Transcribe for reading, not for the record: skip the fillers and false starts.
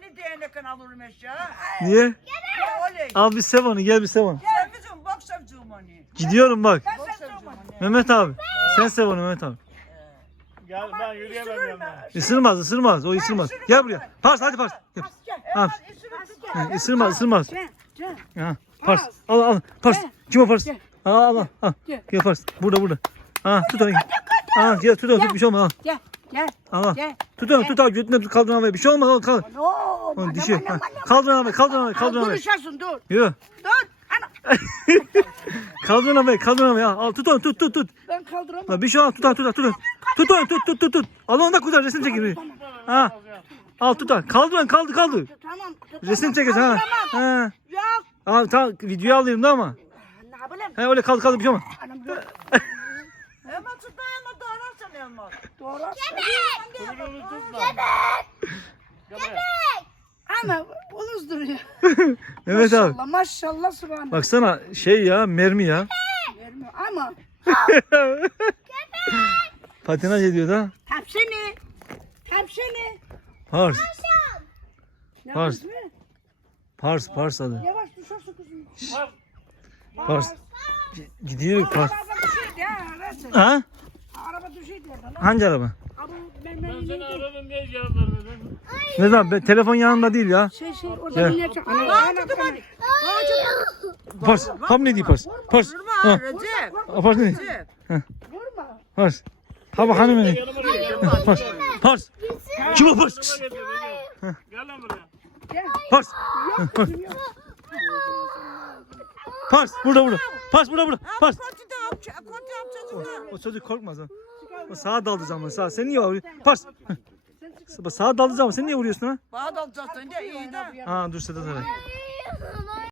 Seni değnekten alırım eşya. Niye? Ya oley. Al bir sev onu, gel bir sev onu. Sen bizim bak sevdiğim onu. Gidiyorum bak. Ben sevdiğim onu. Mehmet abi. Sen sev onu Mehmet abi. Gel ben yürüyemem yanına. Isırmaz, ısırmaz. O ısırmaz. Gel buraya. Pars, hadi pars. Gel. Al. Isırmaz, ısırmaz. Ha, pars. Al. Pars. Kim o pars? Al. Gel pars. Burada. Ha, tut onu. Ha, gel tut bir şey olmaz. Gel. Al. Gel. Tut al. Götüne tut, kaldır havaya. Bir şey olmaz. Kaldır. No. Onun dişi. Ha, kaldır havaya. Dur düşersin dur. Yürü. Dur. Ana. Kaldır havaya. Al, tut onu, tut. Ben kaldıramam. Lan bir şey olmaz. Tut onu. Tut. Al onu da kurtar. Resim çekin. Ha. Al tut al. Kaldır. Tamam. Resim çekin ha. Ha. Yok. Abi tamam videoyu alayım da ama. Ne bileyim. He öyle kaldı bir şey olmaz. Anam dur. Elma tutma elma doğrarsan elma. Doğru. Kuyruğunu tutma. Ama uluz duruyor. Evet abi. Maşallah subhanallah. Baksana şey ya mermi ya. Vermiyor ama. Patinaj ediyor da. Tepsini. Pars. Yavaş Pars. mı? Pars adı. Yavaş düşersin kızım. Pars. Gidiyor pars. Araba düşüyordu ya. Arası. Ha? Araba düşüyordu oradan. Hangi araba? Abi ben Ben seni aradım diye cevap vermedin. Ne zaman? Telefon yanında değil ya. Şey oradan Gel. inecek. Ana. Pars. Ham ne diyor pars? Pars. Durma Ha. Recep. Pars ne? Recep. Vurma. Pars. Ha bak hanım ne? Gel buraya. Pars. Pars. Kim o pars? Gel lan buraya. Pars. Yok kızım yok. Pars. Burada. Pars burada. Pars. Konti yapacağız. O çocuk korkmaz ha. O sağa daldı zaman sağa. Sen niye vuruyorsun? Pars. Sağa daldı zaman sen niye vuruyorsun ha? Bağda alacaksın de iyi de. Ha dur Sedat abi.